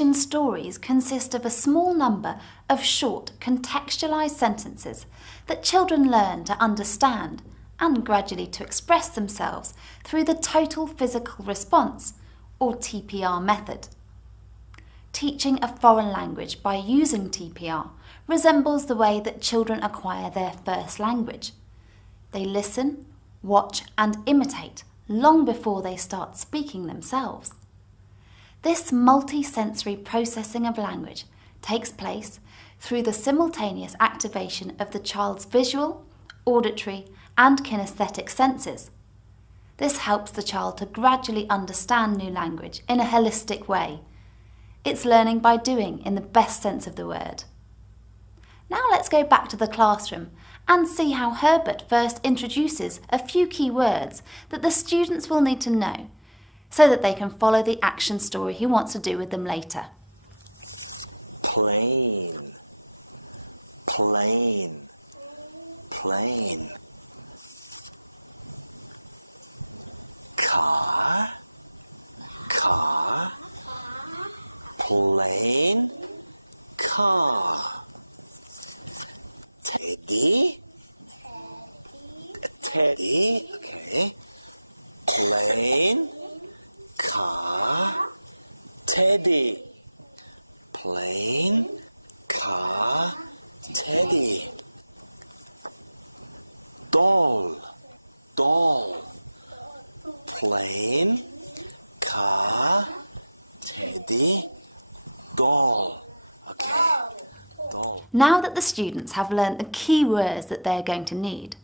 action stories consist of a small number of short, contextualised sentences that children learn to understand and gradually to express themselves through the total physical response, or TpR method. Teaching a foreign language by using TpR resembles the way that children acquire their first language. They listen, watch and imitate long before they start speaking themselves. This multi-sensory processing of language takes place through the simultaneous activation of the child's visual, auditory and kinesthetic senses. This helps the child to gradually understand new language in a holistic way. It's learning by doing in the best sense of the word. Now let's go back to the classroom and see how Herbert first introduces a few key words that the students will need to know so that they can follow the action story he wants to do with them later. Plane, plane, plane. Car, car, plane, car. Teddy, teddy, okay. Plane, car, teddy. Plane, car, teddy. Doll, doll. Plane, car, teddy, doll. Okay, doll. Now that the students have learnt the key words that they're going to need,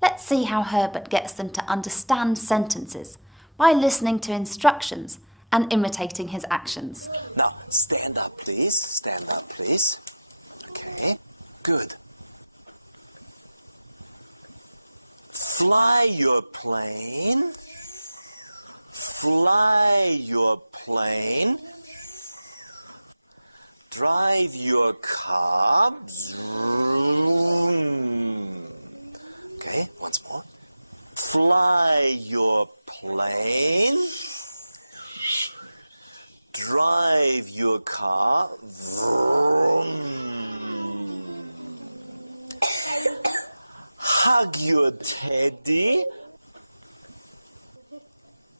let's see how Herbert gets them to understand sentences by listening to instructions and imitating his actions. Now, stand up, please. Stand up, please. Okay, good. Fly your plane. Fly your plane. Drive your car. Zoom. Okay, once more. Fly your plane. Drive your car. Vroom. Hug your teddy.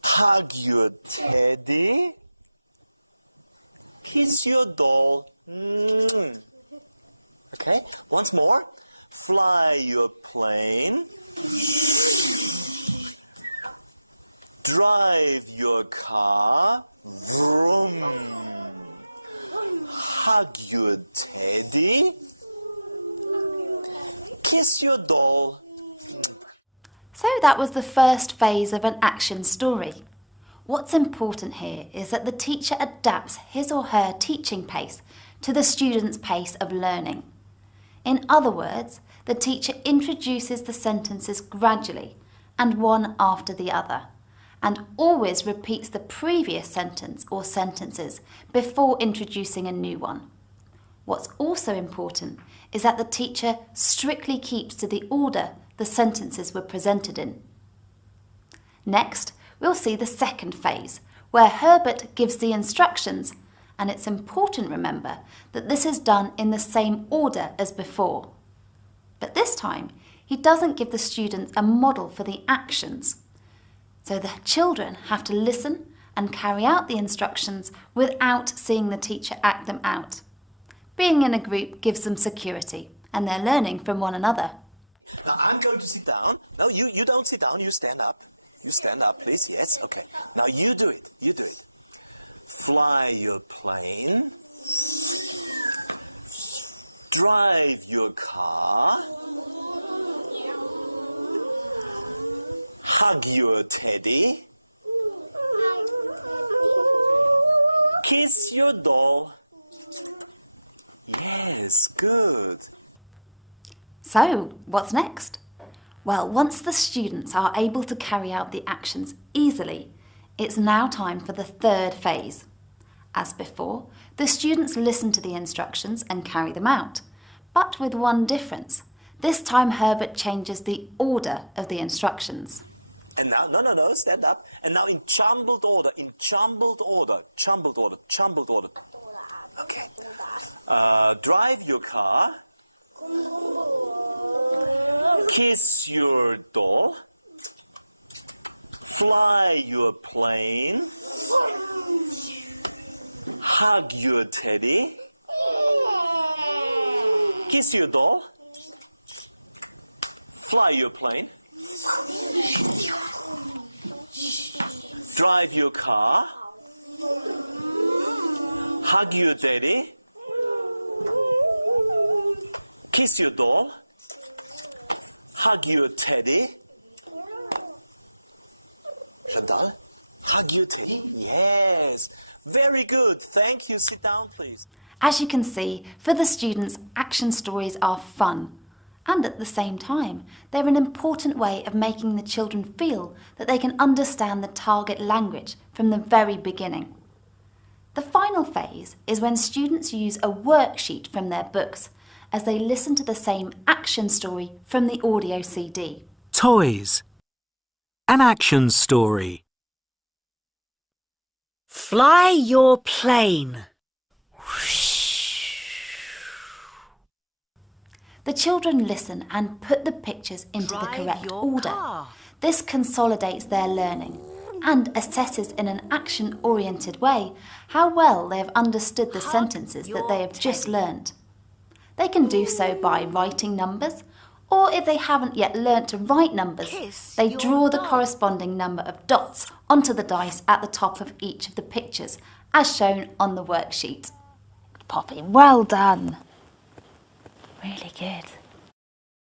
Hug your teddy. Kiss your doll. Okay, once more. Fly your plane. Drive your car. Vroom. Hug your teddy. Kiss your doll. So that was the first phase of an action story. What's important here is that the teacher adapts his or her teaching pace to the student's pace of learning. In other words, the teacher introduces the sentences gradually and one after the other, and always repeats the previous sentence or sentences before introducing a new one. What's also important is that the teacher strictly keeps to the order the sentences were presented in. Next, we'll see the second phase, where Herbert gives the instructions, and it's important, remember, that this is done in the same order as before. But this time, he doesn't give the students a model for the actions. So the children have to listen and carry out the instructions without seeing the teacher act them out. Being in a group gives them security, and they're learning from one another. Now I'm going to sit down. No, you don't sit down, you stand up. You stand up, please, yes, okay. Now you do it, you do it. Fly your plane. Drive your car. Hug your teddy. Kiss your doll. Yes, good. So, what's next? Well, once the students are able to carry out the actions easily, it's now time for the third phase. As before, the students listen to the instructions and carry them out, but with one difference. This time Herbert changes the order of the instructions. And now, no, stand up. And now in jumbled order, jumbled order. Okay. Drive your car. Kiss your doll. Fly your plane. Hug your teddy. Kiss your doll. Fly your plane. Drive your car. Hug your daddy. Kiss your doll. Hug your teddy. Chantal, hug your teddy? Yes. Very good. Thank you. Sit down, please. As you can see, for the students, action stories are fun. And at the same time, they're an important way of making the children feel that they can understand the target language from the very beginning. The final phase is when students use a worksheet from their books as they listen to the same action story from the audio CD. Toys. An action story. Fly your plane. The children listen and put the pictures into the correct order. This consolidates their learning and assesses in an action-oriented way how well they have understood the sentences that they have just learnt. They can do so by writing numbers, or if they haven't yet learnt to write numbers, they draw the corresponding number of dots onto the dice at the top of each of the pictures, as shown on the worksheet. Poppy, well done. Really good.